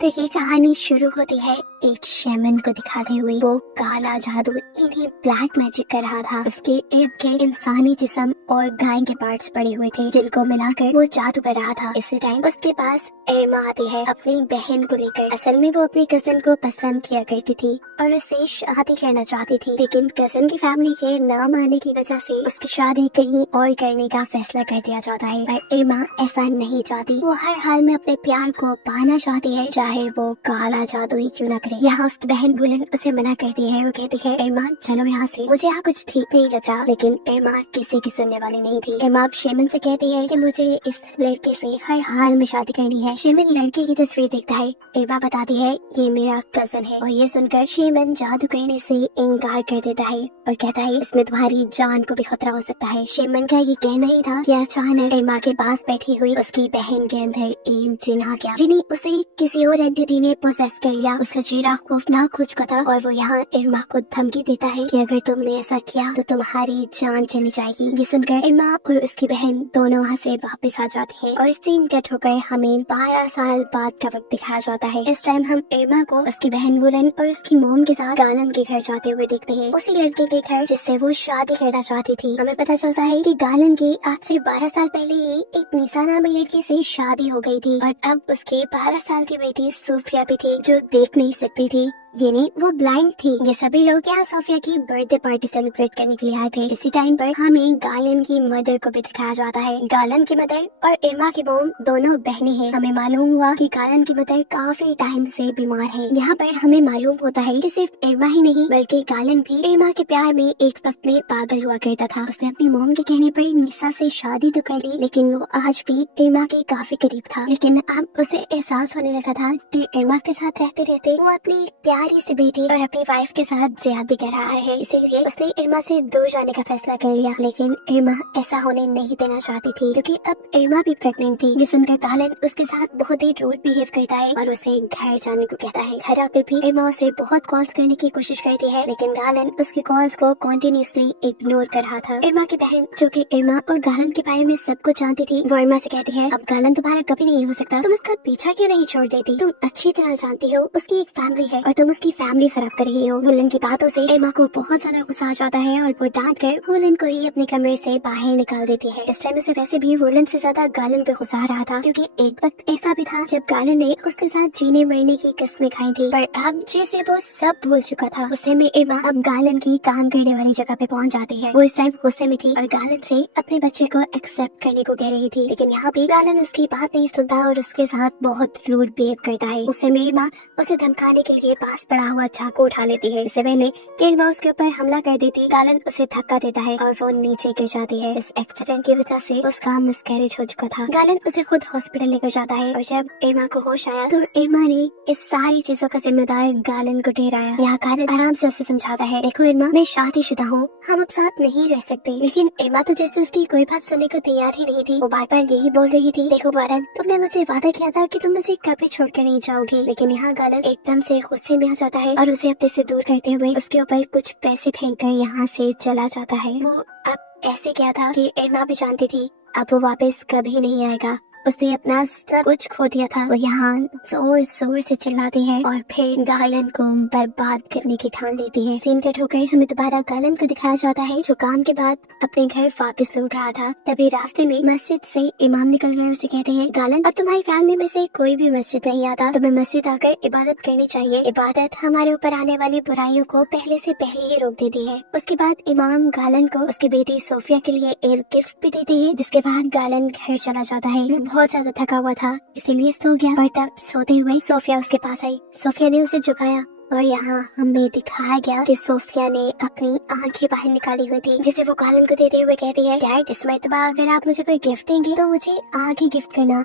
तो ये कहानी शुरू होती है एक शेमन को दिखाते हुए। वो काला जादू इन्हें ब्लैक मैजिक कर रहा था। उसके इर्द गिर्द इंसानी जिस्म और गाय के पार्ट्स पड़े हुए थे जिनको मिलाकर वो जादू कर रहा था। इसी टाइम उसके पास एरमा आती है अपनी बहन को लेकर। असल में वो अपनी कजन को पसंद किया करती थी और उससे शादी करना चाहती थी, लेकिन कजन की फैमिली के ना मानने की वजह से उसकी शादी कहीं और करने का फैसला कर दिया जाता है। पर एरमा ऐसा नहीं चाहती। वो हर हाल में अपने प्यार को पाना चाहती है, चाहे वो काला जादू ही क्यों ना करे। यहाँ उसकी बहन बुलन उसे मना करती है। वो कहती है एरमा चलो यहाँ से, मुझे यहाँ कुछ ठीक नहीं लग रहा। लेकिन एरमा किसी की सुनने वाली नहीं थी। एरमा अब शेमन से कहती है कि मुझे इस लड़के से हर हाल में शादी करनी है। शेमन लड़के की तस्वीर देखता है। एरमा बताती है ये मेरा कजन है और ये सुनकर शेमन जादू करने से इनकार कर देता है और कहता है इसमें तुम्हारी जान को भी खतरा हो सकता है। शेमन का ये कहना ही था कि अचानक एरमा के पास बैठी हुई उसकी बहन के अंदर एक जिन आ गया, जिन्हें उसे किसी और एंटिटी ने पोसेस कर लिया। उसका चेहरा खौफनाक हो चुका था और वो यहाँ एरमा को धमकी देता है कि अगर तुमने ऐसा किया तो तुम्हारी जान चली जाएगी। ये सुनकर एरमा और उसकी बहन दोनों वहाँ से वापस आ जाती है और सीन कट होकर हमें 12 साल बाद का वक्त दिखाया जाता है। इस टाइम हम एरमा को उसकी बहन बुलन और उसकी मोम के साथ गालन के घर जाते हुए देखते हैं, उसी लड़के के घर जिससे वो शादी करना चाहती थी। हमें पता चलता है कि गालन की आज से 12 साल पहले ही एक निशा नामी लड़की से शादी हो गई थी और अब उसके 12 साल की बेटी सोफिया भी थी जो देख नहीं सकती थी, यानी वो ब्लाइंड थी। ये सभी लोग यहाँ सोफिया की बर्थडे पार्टी सेलिब्रेट करने के लिए आए थे। इसी टाइम पर हमें गालन की मदर को भी दिखाया जाता है। गालन की मदर और एरमा की मोम दोनों बहनें हैं। हमें मालूम हुआ कि गालन की मदर काफी टाइम से बीमार है। यहाँ पर हमें मालूम होता है कि सिर्फ एरमा ही नहीं बल्कि गालन भी एरमा के प्यार में एक वक्त में पागल हुआ करता था। उसने अपनी मोम के कहने पर निशा से शादी तो कर ली, लेकिन वो आज भी एरमा के काफी करीब था। लेकिन अब उसे एहसास होने लगा था कि एरमा के साथ रहते रहते वो अपनी प्यारी से बेटी और अपनी वाइफ के साथ ज्यादती कर रहा है। इसीलिए उसने एरमा से दूर जाने का फैसला कर लिया। लेकिन एरमा ऐसा होने नहीं देना चाहती थी क्योंकि अब एरमा भी प्रेग्नेंट थी। ये सुनकर गालन उसके साथ बहुत ही रूड बिहेव करता है और उसे घर जाने को कहता है। घर आकर भी एरमा उसे बहुत कॉल्स करने की कोशिश करती है, लेकिन गालन उसकी कॉल्स को कॉन्टिन्यूसली इग्नोर कर रहा था। एरमा की बहन जो कि एरमा और गालन के बारे में सब कुछ जानती थी, वो एरमा से कहती है अब गालन तुम्हारा कभी नहीं हो सकता, तुम उसका पीछा क्यों नहीं छोड़ देती? तुम अच्छी तरह जानती हो उसकी एक फैमिली है और तुम उसकी फैमिली खराब कर रही हो। वुलन की बातों से एमा को बहुत ज्यादा गुस्सा आ जाता है और वो डांट कर वुलन को ही अपने कमरे से बाहर निकाल देती है। इस टाइम उसे वैसे भी वुलन से ज्यादा गालन पे गुस्सा आ रहा था क्योंकि एक वक्त ऐसा भी था जब गालन ने उसके साथ जीने मरने की कस्में खाई थी, पर अब जैसे वो सब भूल चुका था। गुस्से में एमा अब गालन की काम करने वाली जगह पे पहुंच जाती है। वो इस टाइम गुस्से में थी और गालन से अपने बच्चे को एक्सेप्ट करने को कह रही थी, लेकिन यहाँ पे गालन उसकी बात नहीं सुनता और उसके साथ बहुत रूड बिहेव करता है। गुस्से में एमा उसे धमकाने के लिए पास पड़ा हुआ चाकू उठा लेती है। इससे पहले कि एरमा उसके ऊपर हमला कर देती, गालन उसे धक्का देता है और वो नीचे गिर जाती है। इस एक्सीडेंट की वजह से उसका मिसकैरेज हो चुका था। गालन उसे खुद हॉस्पिटल लेकर जाता है और जब एरमा को होश आया तो एरमा ने इस सारी चीजों का जिम्मेदार गालन को ठहराया। यहाँ गालन आराम से उसे समझाता है देखो एरमा, मैं शादीशुदा हूँ, हम अब साथ नहीं रह सकते। लेकिन एरमा तो जैसे उसकी कोई बात सुनने को तैयार ही नहीं थी। वो बार बार यही बोल रही थी देखो गालन, तुमने मुझे वादा किया था कि तुम मुझे कभी छोड़कर नहीं जाओगी। लेकिन यहाँ गालन एकदम से गुस्से में आ जाता है और उसे अपने से दूर करते हुए उसके ऊपर कुछ पैसे फेंक कर यहाँ से चला जाता है। वो अब ऐसे क्या था कि एरमा भी जानती थी अब वो वापस कभी नहीं आएगा। उसने अपना सब कुछ खो दिया था। वो यहाँ जोर जोर से चिल्लाती है और फिर गालन को बर्बाद करने की ठान लेती है। सीन कट होकर हमें दोबारा गालन को दिखाया जाता है जो काम के बाद अपने घर वापस लौट रहा था। तभी रास्ते में मस्जिद से इमाम निकल कर उसे कहते हैं गालन, अब तुम्हारी फैमिली में से कोई भी मस्जिद नहीं आता, तुम्हें मस्जिद आकर इबादत करनी चाहिए। इबादत हमारे ऊपर आने वाली बुराइयों को पहले से पहले ही रोक देती है। उसके बाद इमाम गालन को उसकी बेटी सोफिया के लिए एक गिफ्ट भी देती है, जिसके बाद गालन घर चला जाता है। बहुत ज्यादा थका हुआ था इसीलिए सो गया और तब सोते हुए सोफिया उसके पास आई। सोफिया ने उसे झुकाया और यहाँ हमें दिखाया गया कि सोफिया ने अपनी आंखें बाहर निकाली हुई थी, जिसे वो गालन को देते हुए कहती है डैड, इस मर्तबा अगर आप मुझे कोई गिफ्ट देंगे तो मुझे आग ही गिफ्ट करना।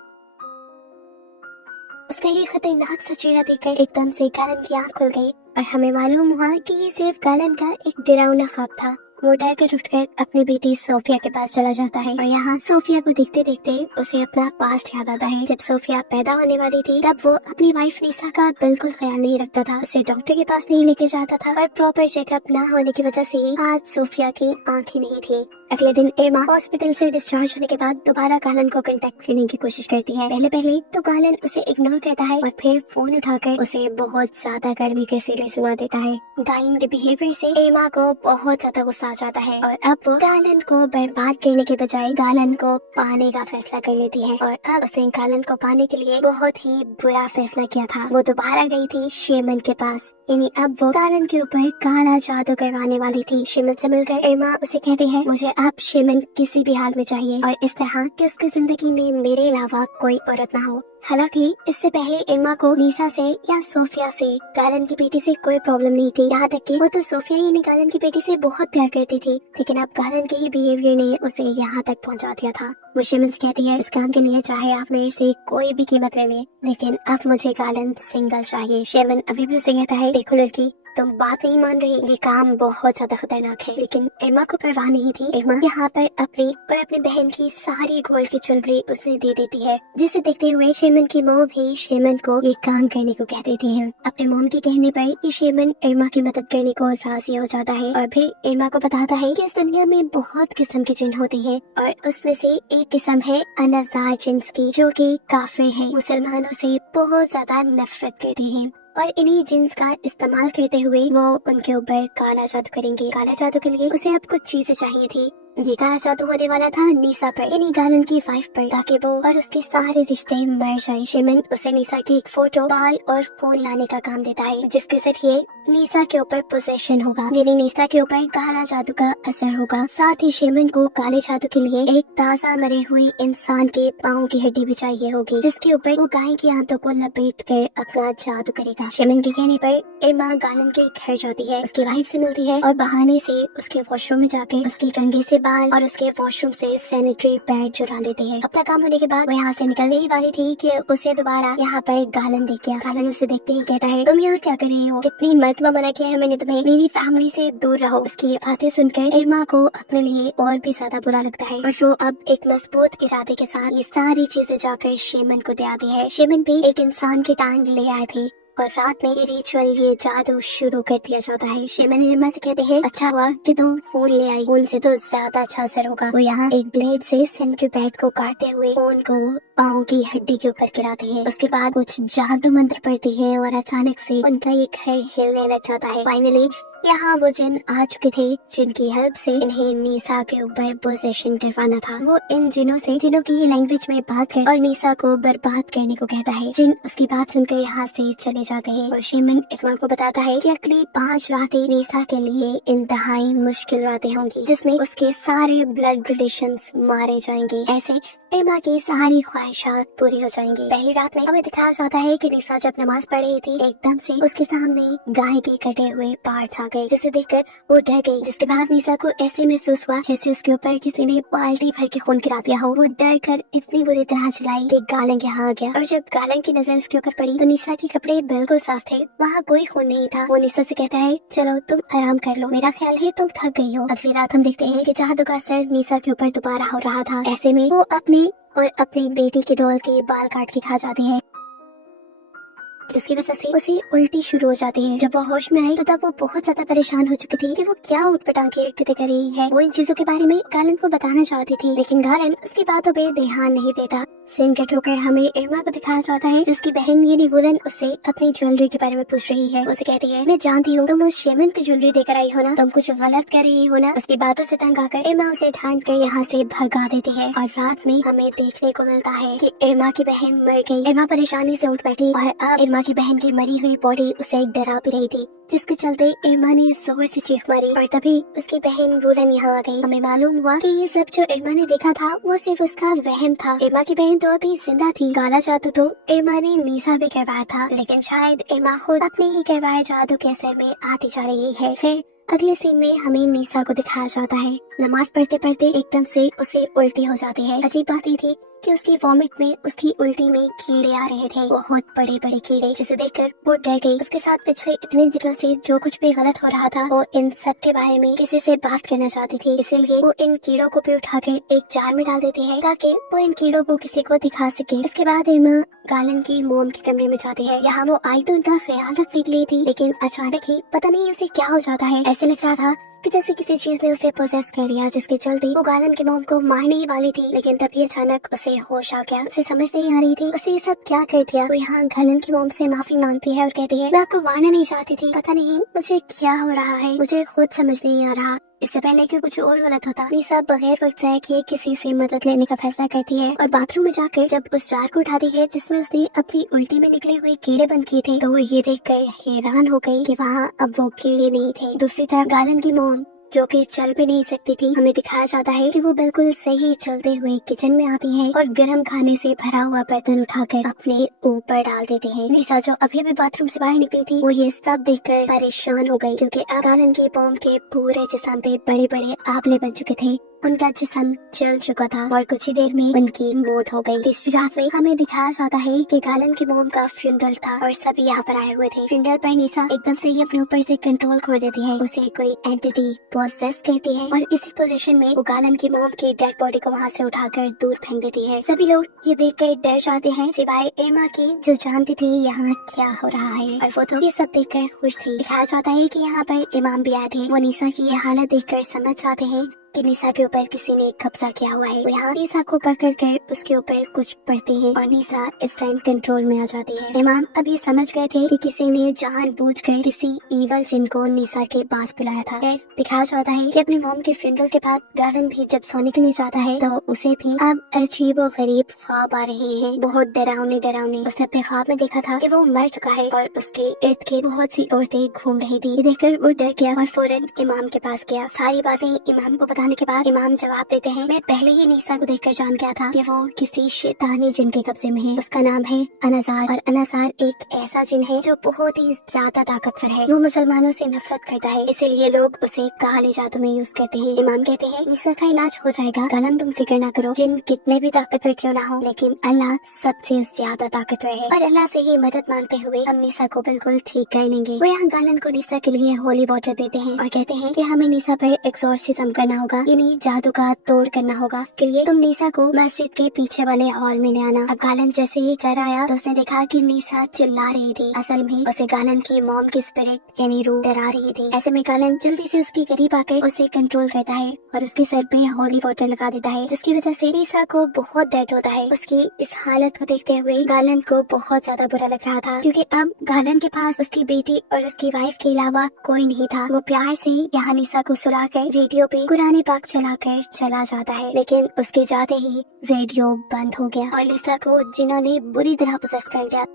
उसका ये खतरनाक सा चेहरा देखकर एकदम से गालन की आंख खुल गई और हमें मालूम हुआ कि ये सिर्फ गालन का एक डरावना ख्वाब था। वो डर कर उठकर अपनी बेटी सोफिया के पास चला जाता है और यहाँ सोफिया को देखते देखते उसे अपना पास्ट याद आता है। जब सोफिया पैदा होने वाली थी तब वो अपनी वाइफ निशा का बिल्कुल ख्याल नहीं रखता था, उसे डॉक्टर के पास नहीं लेके जाता था और प्रॉपर चेकअप ना होने की वजह से आज सोफिया की आंखें नहीं थी। अगले दिन इरमा हॉस्पिटल से डिस्चार्ज होने के बाद दोबारा गालन को कांटेक्ट करने की कोशिश करती है। पहले तो गालन उसे इग्नोर करता है और फिर फोन उठाकर उसे बहुत ज्यादा कड़वी कैसेरी सुना देता है। गालन के बिहेवियर से इरमा को बहुत ज्यादा गुस्सा आ जाता है और अब वो गालन को बर्बाद करने के बजाय गालन को पाने का फैसला कर लेती है। और अब उसने गालन को पाने के लिए बहुत ही बुरा फैसला किया था। वो दोबारा गई थी शेमन के पास, यानी अब वो गालन के ऊपर काला जादू करवाने वाली थी। शेमन से मिलकर इरमा उसे कहती है, मुझे अब शेमन किसी भी हाल में चाहिए और इस तरह कि उसकी जिंदगी में मेरे अलावा कोई औरत ना हो। हालांकि इससे पहले इरमा को नीसा से या सोफिया से, गालन की बेटी से कोई प्रॉब्लम नहीं थी। यहाँ तक कि वो तो सोफिया यानी गालन की बेटी से बहुत प्यार करती थी, लेकिन अब गालन के ही बिहेवियर ने उसे यहाँ तक पहुँचा दिया था। वो शेमन से कहती है, इस काम के लिए चाहे आप मेरे से कोई भी कीमत ले लें, लेकिन अब मुझे गालन सिंगल चाहिए। शेमन अभी भी उसे कहता है, देखो लड़की, तुम बात नहीं मान रही, ये काम बहुत ज्यादा खतरनाक है। लेकिन इरमा को परवाह नहीं थी। इरमा यहाँ पर अपनी और अपनी बहन की सारी गोल्ड की ज्वेलरी उसने दे देती है, जिसे देखते हुए शेमन की मॉम भी शेमन को ये काम करने को कह देती है। अपने मॉम के कहने पर ये शेमन इरमा की मदद करने को राजी हो जाता है और फिर इरमा को बताता है कि इस दुनिया में बहुत किस्म के जिन होते हैं और उसमें से एक किस्म है अनज़ार जिन्स की, जो कि काफिर है, मुसलमानों से बहुत ज्यादा नफरत करते हैं और इन्हीं जिन्स का इस्तेमाल करते हुए वो उनके ऊपर काला जादू करेंगे। काला जादू के लिए उसे अब कुछ चीजें चाहिए थी। ये काला जादू होने वाला था नीसा पर, यानी गालन की वाइफ पर, ताकि वो और उसके सारे रिश्ते मर जाए। शेमन उसे नीसा की एक फोटो, बाल और फोन लाने का काम देता है, जिसके जरिए नीसा के ऊपर पोजेशन होगा, यानी नीसा के ऊपर काला जादू का असर होगा। साथ ही शेमन को काले जादू के लिए एक ताजा मरे हुए इंसान के पाँव की हड्डी भी चाहिए होगी, जिसके ऊपर वो गाय की आंतों को लपेट कर अपना जादू करेगा। शेमन के कहने पर इरमा गालन के घर जाती है, उसकी वाइफ से मिलती है और बहाने से उसके वॉशरूम में जाकर उसके कंघे से बाल और उसके वॉशरूम से सैनिटरी पैड चुरा लेते हैं। अपना काम होने के बाद वो यहाँ से निकलने ही वाली थी कि उसे दोबारा यहाँ पर गालन दिख गया। गालन उसे देखते ही कहता है, तुम यहाँ क्या कर रही हो? कितनी मर्तबा मना किया है मैंने तुम्हें, मेरी फैमिली से दूर रहो। उसकी बातें सुनकर इरमा को अपने लिए और भी ज्यादा बुरा लगता है और वो अब एक मजबूत इरादे के साथ ये सारी चीजें जाकर शेमन को दे आती है। शेमन भी एक इंसान की टांग ले आए थे और रात में ये रिचुअल, ये जादू शुरू कर दिया जाता है। शेमन इरमा से कहते हैं, अच्छा हुआ कि तुम फूल ले आई, फूल से तो ज्यादा अच्छा असर होगा। वो यहाँ एक ब्लेड से सैनिटरी पैड को काटते हुए खून को पाँव की हड्डी के ऊपर गिराते हैं। उसके बाद कुछ जादू मंत्र पढ़ती है और अचानक से उनका ये घर हिलने लग जाता है। फाइनली यहाँ वो जिन आ चुके थे, जिनकी हेल्प से इन्हें नीसा के ऊपर पोजेशन करवाना था। वो इन जिनों से, जिनों की लैंग्वेज में बात कर और नीसा को बर्बाद करने को कहता है। जिन उसकी बात सुनकर यहाँ से चले जाते हैं और शेमन इरमा को बताता है कि अगली 5 रातें नीसा के लिए इंतहाई मुश्किल रातें होंगी, जिसमें उसके सारे ब्लड रिलेशंस मारे जाएंगे। ऐसे इरमा की सारी ख्वाहिशात पूरी हो जाएंगी। पहली रात में हमें दिखाया जाता है कि नीसा जब नमाज पढ़ रही थी, एकदम से उसके सामने गाय के कटे हुए पार्ट्स आ गए, जिसे देखकर वो डर गई। जिसके बाद नीसा को ऐसे महसूस हुआ जैसे उसके ऊपर किसी ने बाल्टी भर के खून गिरा दिया हो। वो डर कर इतनी बुरी तरह चिल्लाई कि गालन यहाँ आ गया और जब गालन की नजर उसके ऊपर पड़ी तो नीसा के कपड़े बिल्कुल साफ थे, वहाँ कोई खून नहीं था। वो नीसा से कहता है, चलो तुम आराम कर लो, मेरा ख्याल है तुम थक गई हो। अगली रात हम देखते हैं कि जादू का असर नीसा के ऊपर दोबारा हो रहा था। ऐसे में वो अपने और अपनी बेटी के डॉल के बाल काट के खा जाती है, जिसकी वजह से उसे उल्टी शुरू हो जाती है। जब वो होश में आई तो तब वो बहुत ज्यादा परेशान हो चुकी थी कि वो क्या उठपटांग की हरकतें कर रही है। वो इन चीजों के बारे में गालन को बताना चाहती थी, लेकिन गालन उसकी बातों पे ध्यान नहीं देता। सीन कट होकर हमें इरमा को दिखाया जाता है, जिसकी बहन यानी वुलन उससे अपनी ज्वेलरी के बारे में पूछ रही है। उसे कहती है, मैं जानती हूँ तुम उस शेमन की ज्वेलरी देकर आई हो ना, तुम कुछ गलत कर रही हो ना। उसकी बातों से तंग आकर इरमा उसे ढांढ कर यहाँ से भगा देती है और रात में हमें देखने को मिलता है कि इरमा की बहन मर गई। इरमा परेशानी से उठ बैठी और अब इरमा की बहन की मरी हुई बॉडी उसे डरा भी रही थी, जिसके चलते इरमा ने जोर से चीख मारी और तभी उसकी बहन वुलन यहाँ आ गई। हमें मालूम हुआ कि ये सब जो इरमा ने देखा था वो सिर्फ उसका वहम था। इरमा की बहन तो अभी जिंदा थी। काला जादू तो इरमा ने नीसा भी करवाया था, लेकिन शायद इरमा खुद अपने ही करवाए जादू के असर में आती जा रही है। फिर अगले सीन में हमें नीसा को दिखाया जाता है, नमाज पढ़ते पढ़ते एकदम से उसे उल्टी हो जाती है। अजीब बात ये थी कि उसकी वॉमिट में, उसकी उल्टी में कीड़े आ रहे थे, बहुत बड़े बड़े कीड़े, जिसे देखकर वो डर गई। उसके साथ पिछले इतने दिनों से जो कुछ भी गलत हो रहा था, वो इन सब के बारे में किसी से बात करना चाहती थी। इसीलिए वो इन कीड़ों को भी उठाकर एक जार में डाल देती है ताकि वो इन कीड़ों को किसी को दिखा सके। इसके बाद इरमा गालन की मोम के कमरे में जाती है। यहाँ वो आई तो उनका ख्याल रखने के लिए थी, लेकिन अचानक ही पता नहीं उसे क्या हो जाता है। ऐसे लग रहा था कि जैसे किसी चीज ने उसे पोजेस कर लिया, जिसके चलते वो गालन की मॉम को मारने ही वाली थी। लेकिन तभी अचानक उसे होश आ गया। उसे समझ नहीं आ रही थी उसे ये सब क्या कर दिया। वो यहाँ गालन की मॉम से माफी मांगती है और कहती है मैं आपको मारना नहीं चाहती थी, पता नहीं मुझे क्या हो रहा है, मुझे खुद समझ नहीं आ रहा। इससे पहले कि कुछ और गलत होता, निशा बगैर वक्त जाए किए किसी से मदद लेने का फैसला करती है और बाथरूम में जाकर जब उस जार को उठाती है जिसमें उसने अपनी उल्टी में निकले हुए कीड़े बंद किए थे, तो वो ये देखकर हैरान हो गई कि वहाँ अब वो कीड़े नहीं थे। दूसरी तरफ गालन की मॉम जो कि चल भी नहीं सकती थी, हमें दिखाया जाता है कि वो बिल्कुल सही चलते हुए किचन में आती है और गर्म खाने से भरा हुआ बर्तन उठाकर अपने ऊपर डाल देती है। निशा जो अभी भी बाथरूम से बाहर निकली थी, वो ये सब देखकर परेशान हो गई क्योंकि अब गालन की मॉम के पूरे जिस्म पे बड़े बड़े आंवले बन चुके थे। उनका जिस्म जल चुका था और कुछ ही देर में उनकी मौत हो गई। तीसरी रात में हमें दिखाया जाता है कि गालन की मॉम का फ्यूनरल था और सभी यहाँ पर आए हुए थे। फ्यूनरल पर निशा एकदम से ही अपने ऊपर से कंट्रोल खो देती है, उसे कोई एंटिटी पोसेस करती है और इसी पोजीशन में वो गालन की मॉम की डेड बॉडी को वहाँ से उठाकर दूर फेंक देती है। सभी लोग ये देखकर डर जाते हैं सिवाय इरमा की, जो जानती थी यहाँ क्या हो रहा है और वो तो ये सब देखकर खुश थी। दिखाया जाता है कि यहाँ पर इमाम भी आए थे। वो निशा की ये हालत देखकर समझ जाते हैं कि निशा के ऊपर किसी ने कब्जा किया हुआ है। वो यहाँ निशा को पकड़ कर उसके ऊपर कुछ पढ़ते हैं और निशा इस टाइम कंट्रोल में आ जाती है। इमाम अब ये समझ गए थे कि किसी ने जानबूझकर किसी ईवल जिन को निशा के पास बुलाया था। फिर दिखाया जाता है कि अपनी मॉम के फ्यूनरल के बाद गालन भी जब सोने के लिए जाता है तो उसे भी अब अजीब और गरीब ख्वाब आ रहे हैं, बहुत डरावने डरावने। उसने अपने ख्वाब में देखा था कि वो मर चुका है और उसके इर्द गिर्द बहुत सी औरतें घूम रही थी। ये देखकर वो डर गया और फौरन इमाम के पास गया। सारी बातें इमाम को बताने के बाद इमाम जवाब देते हैं मैं पहले ही निशा को देखकर जान गया था कि वो किसी शैतानी जिन के कब्जे में है। उसका नाम है अनाजार और अनाजार एक ऐसा जिन है जो बहुत ही ज्यादा ताकतवर है। वो मुसलमानों से नफरत करता है, इसीलिए लोग उसे काले जादू में यूज करते हैं। इमाम कहते हैं निशा का इलाज हो जाएगा, गालन तुम फिक्र ना करो। जिन कितने भी ताकतवर क्यों ना हो, लेकिन अल्लाह सबसे ज्यादा ताकतवर है और अल्लाह से ही मदद मांगते हुए हम निशा को बिल्कुल ठीक कर लेंगे। वो यहाँ गालन को निशा के लिए होली वाटर देते हैं और कहते हैं कि हमें निशा पर एक्सॉर्सिज्म करना होगा, यानी जादू का तोड़ करना होगा। इसके लिए तुम निशा को मस्जिद के पीछे वाले हॉल में ले आना। अब गालन जैसे ही घर आया तो उसने देखा कि निशा चिल्ला रही थी। असल में उसे गालन की मॉम की स्पिरिट यानी रूह डरा रही थी। ऐसे में गालन जल्दी से उसके करीब आकर उसे कंट्रोल करता है और उसके सर पे होली वाटर लगा देता है, जिसकी वजह से निशा को बहुत दर्द होता है। उसकी इस हालत को देखते हुए गालन को बहुत ज्यादा बुरा लग रहा था क्योंकि अब गालन के पास उसकी बेटी और उसकी वाइफ के अलावा कोई नहीं था। वो प्यार से यहाँ निशा को सुलाकर रेडियो पे कुरान पाक चलाकर चला जाता है, लेकिन उसके जाते ही रेडियो बंद हो गया और निशा को जिन्होंने बुरी तरह पोसेस कर लिया।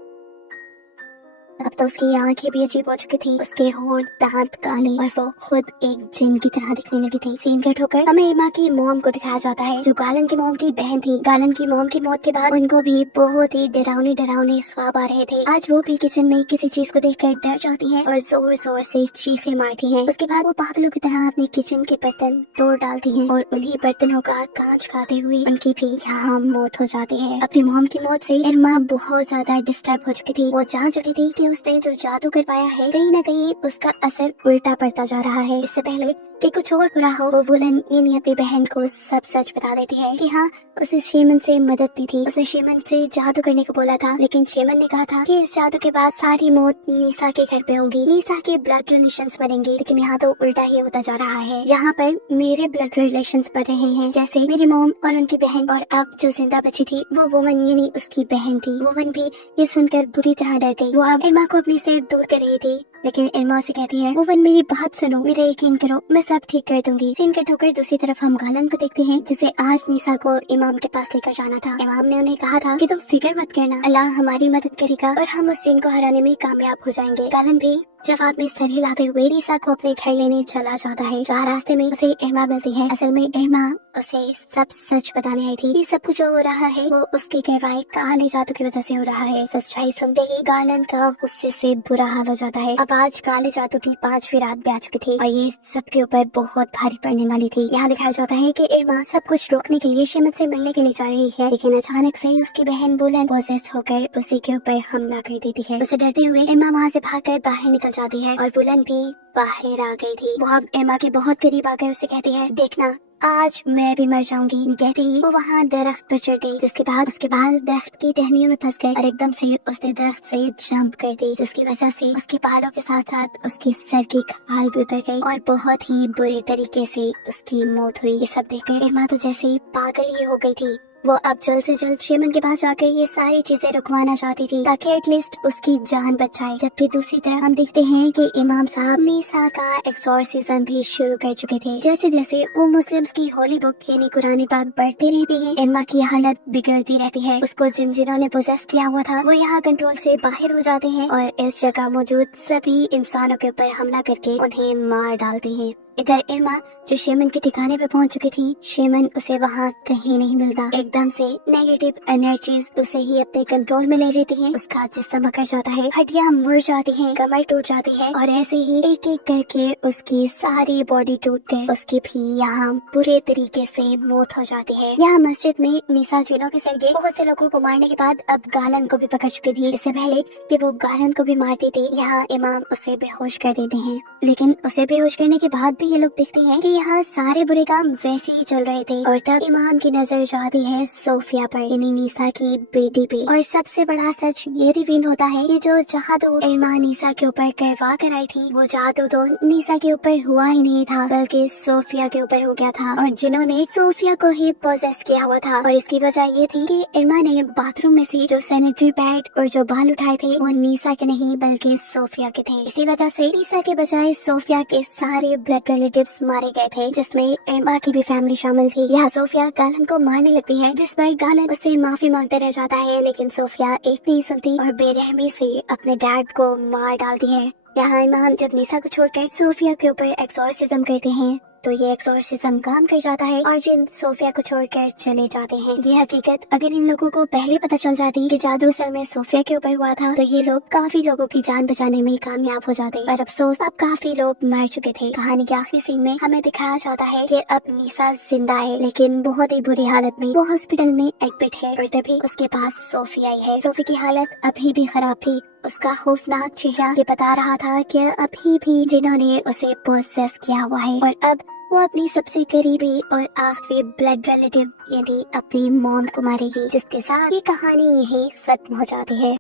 अब तो उसकी आंखें भी अजीब हो चुकी थी, उसके होंठ दांत काले और वो खुद एक जिन की तरह दिखने लगी थी। सीन कट होकर हमें इरमा की मॉम को दिखाया जाता है जो गालन की मॉम की बहन थी। गालन की मॉम की मौत के बाद उनको भी बहुत ही डरावने डरावने ख्वाब आ रहे थे। आज वो भी किचन में किसी चीज को देखकर डर जाती है और जोर जोर से चीखें मारती है। उसके बाद वो पागलों की तरह अपने किचन के बर्तन तोड़ डालती है और उन्हीं बर्तनों का कांच खाते हुए उनकी भी यहाँ मौत हो जाती है। अपनी मॉम की मौत से इरमा बहुत ज्यादा डिस्टर्ब हो चुकी थी। वो जान चुकी थी कि उसने जो जादू करवाया है कहीं न कहीं उसका असर उल्टा पड़ता जा रहा है। इससे पहले कि कुछ और बुरा हो, वो वुलन यानी अपनी बहन को सब सच बता देती है कि हाँ उसने शेमन से मदद ली थी। उसने शेमन से जादू करने को बोला था, लेकिन शेमन ने कहा था कि इस जादू के बाद सारी मौत निशा के घर पे होगी, निशा के ब्लड रिलेशंस बढ़ेंगे। लेकिन यहाँ तो उल्टा ही होता जा रहा है। यहाँ पर मेरे ब्लड रिलेशंस बढ़ रहे हैं, जैसे मेरी मॉम और उनकी बहन, और अब जो जिंदा बची थी वो वुमन यानी उसकी बहन थी। वुमन भी ये सुनकर बुरी तरह डर गई। वो अब इरमा को अपनी से दूर कर रही थी, लेकिन इरमा उसे कहती है वुमन मेरी बात सुनो, मेरा यकीन करो, मैं सब ठीक कर दूंगी। सीन कट होकर दूसरी तरफ हम गालन को देखते हैं जिसे आज निशा को इमाम के पास लेकर जाना था। इमाम ने उन्हें कहा था कि तुम फिक्र मत करना, अल्लाह हमारी मदद करेगा और हम उस जिन को हराने में कामयाब हो जाएंगे। गालन भी जवाब में सर हिलाते हुए निशा को अपने घर लेने चला जाता है। जहाँ रास्ते में उसे इरमा मिलती है। असल में इरमा उसे सब सच बताने आई थी। ये सब कुछ हो रहा है वो उसके करवाए काले जादू की वजह से हो रहा है। सच्चाई सुनते ही गालन का गुस्से से बुरा हाल हो जाता है। अब आज काले जादू की 5वीं रात भी आ चुकी थी और ये सबके ऊपर बहुत भारी पड़ने वाली थी। यहाँ दिखाया जाता है कि इरमा सब कुछ रोकने के लिए शेमन से मिलने के लिए जा रही है, लेकिन अचानक से उसकी बहन बुलन पोसेस होकर उसी के ऊपर हमला कर देती है। उसे डरते हुए इरमा वहाँ से भागकर बाहर निकल जाती है और बुलन भी बाहर आ गई थी। वो अब इरमा के बहुत करीब आकर उसे कहती है देखना आज मैं भी मर जाऊंगी। ये कहते ही वो वहाँ दरख्त पर चढ़ गई, जिसके बाद उसके बाल दरख्त की टहनियों में फंस गए और एकदम से उसने दरख्त से जंप कर दी, जिसकी वजह से उसके बालों के साथ साथ उसके सर की खाल भी उतर गई और बहुत ही बुरे तरीके से उसकी मौत हुई। ये सब देखकर इरमा तो जैसे पागल ही हो गई थी। वो अब जल्द से जल्द शेमन के पास जाकर ये सारी चीजें रुकवाना चाहती थी ताकि एटलीस्ट उसकी जान बच जाए। जबकि दूसरी तरफ हम देखते हैं कि इमाम साहब नीसा का एक्सॉर्सिज्म भी शुरू कर चुके थे। जैसे जैसे वो मुस्लिम्स की होली बुक यानी कुरान पाक बढ़ती रहती है, इरमा की हालत बिगड़ती रहती है। उसको जिन्होंने पोजेस किया हुआ था वो यहाँ कंट्रोल से बाहर हो जाते हैं और इस जगह मौजूद सभी इंसानों के ऊपर हमला करके उन्हें मार डालते हैं। इधर इरमा जो शेमन के ठिकाने पे पहुंच चुकी थी, शेमन उसे वहाँ कहीं नहीं मिलता। एकदम से नेगेटिव एनर्जीज उसे ही अपने कंट्रोल में ले लेती हैं। उसका जिस्म अकड़ जाता है, हड्डियां मुड़ जाती हैं, कमर टूट जाती है और ऐसे ही एक एक करके उसकी सारी बॉडी टूट कर उसकी भी यहाँ बुरे तरीके से मौत हो जाती है। यहाँ मस्जिद में नीसा जिनों के सरगे बहुत से लोगों को मारने के बाद अब गालन को भी पकड़ चुकी थी। इससे पहले कि वो गालन को भी मारती थी, यहाँ इमाम उसे बेहोश कर देते हैं। लेकिन उसे बेहोश करने के बाद भी ये लोग देखते हैं कि यहाँ सारे बुरे काम वैसे ही चल रहे थे और तब इमाम की नजर जाती है सोफिया पर, यानी नीसा की बेटी पे। और सबसे बड़ा सच ये रिवील होता है कि जो जादू इरमा नीसा के ऊपर करवा कर आई थी, वो जादू तो नीसा के ऊपर हुआ ही नहीं था बल्कि सोफिया के ऊपर हो गया था और जिन्होंने सोफिया को ही पोजेस किया हुआ था। और इसकी वजह ये थी कि इरमा ने बाथरूम में से जो सैनिटरी पैड और जो बाल उठाए थे वो नीसा के नहीं बल्कि सोफिया के थे। इसी वजह से नीसा के बजाय सोफिया के सारे ब्लड रिलेटिव्स मारे गए थे, जिसमें इरमा की भी फैमिली शामिल थी। यहाँ सोफिया गालन को मारने लगती है, जिस पर गालन उससे माफी मांगते रह जाता है, लेकिन सोफिया एक नहीं सुनती और बेरहमी से अपने डैड को मार डालती है। यहाँ इमाम जब नीसा को छोड़कर सोफिया के ऊपर एक्सॉर्सिज्म करते हैं तो ये एक्सॉर्सिज्म काम कर जाता है और जिन सोफिया को छोड़कर चले जाते हैं। ये हकीकत अगर इन लोगों को पहले पता चल जाती कि जादू असल में सोफिया के ऊपर हुआ था तो ये लोग काफी लोगों की जान बचाने में कामयाब हो जाते। पर अफसोस अब काफी लोग मर चुके थे। कहानी के आखिरी सीन में हमें दिखाया जाता है कि अब नीसा जिंदा है, लेकिन बहुत ही बुरी हालत में। वो हॉस्पिटल में एडमिट है और तभी उसके पास सोफी आई है। सोफी की हालत अभी भी खराब थी। उसका खौफनाक चेहरा ये बता रहा था कि अभी भी जिन्होंने उसे पोसेस किया हुआ है और अब वो अपनी सबसे करीबी और आखिरी ब्लड रिलेटिव यानी अपनी मॉम को मारेगी, जिसके साथ ये कहानी यही खत्म हो जाती है।